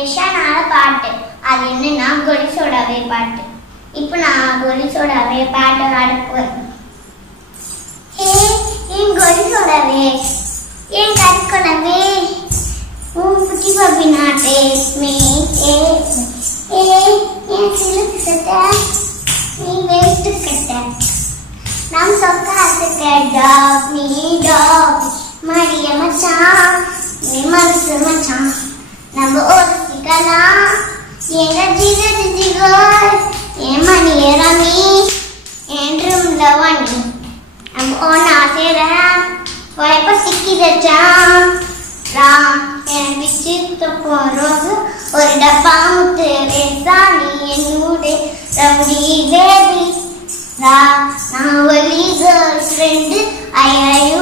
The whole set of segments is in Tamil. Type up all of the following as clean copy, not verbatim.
விஷானால பாட்டு. அது என்னன்னா கோலி சோடாவே பாட்டு. இப்போ நான் கோலி சோடாவே பாட்டு பாட போறேன். ஏன் கோலி சோடாவே, ஏன் கற்கொள்ளவே, உன் குட்டி பாப்பி நாட்டே மே என் சிலுக்கு சட்ட நீ வேஸ்ட்டு கட்ட, நம் சொக்காசுக்க டாக் நீ டாக் மடிய மச்சான் நீ மனசு மச்சான், நம்ம ஓசிக்கலாம் எங்க ஜிகது ஜிகோய் என் மணிய ரமி என்றும் லவனி, நம்ம ஒன்னா சேர வாய்ப்ப சிக்கிதச்சான் ராம் என் பிச்சு தப்போம் ரோஸு ஒரு டப்பா முத்து ரேசா நீ என்னுடைய ரவுடி பேபி நான் ஒலி girl friend I you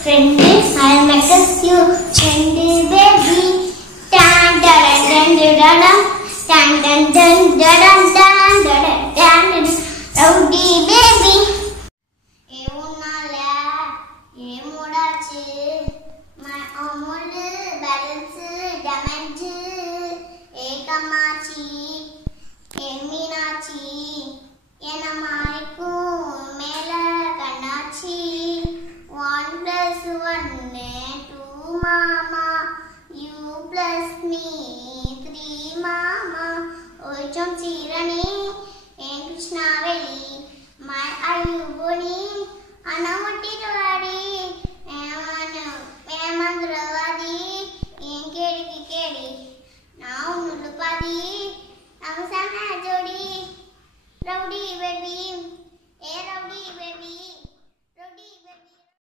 friend I makes you friend baby டான் டன் டன் டன் டான் டன் டன் டன் டன் டன் டன் ரவுடி பேபி ஏ உன்னால ஏ மூடாச்சு அமுலு பேலன்ஸு டமேஜு ஏ கம்மாச்சி ஏ மீனாட்சி என மாய்க்கும் மேல கண்ணாச்சி 1 + 1 2 மாமா you plus me 3 மாமா ஓய்ச்சோம் சீரணி என் கிருஷ்ணாவெளி மை ஐயூபோனி அண்ணா ஒட்டிட்டு வாடி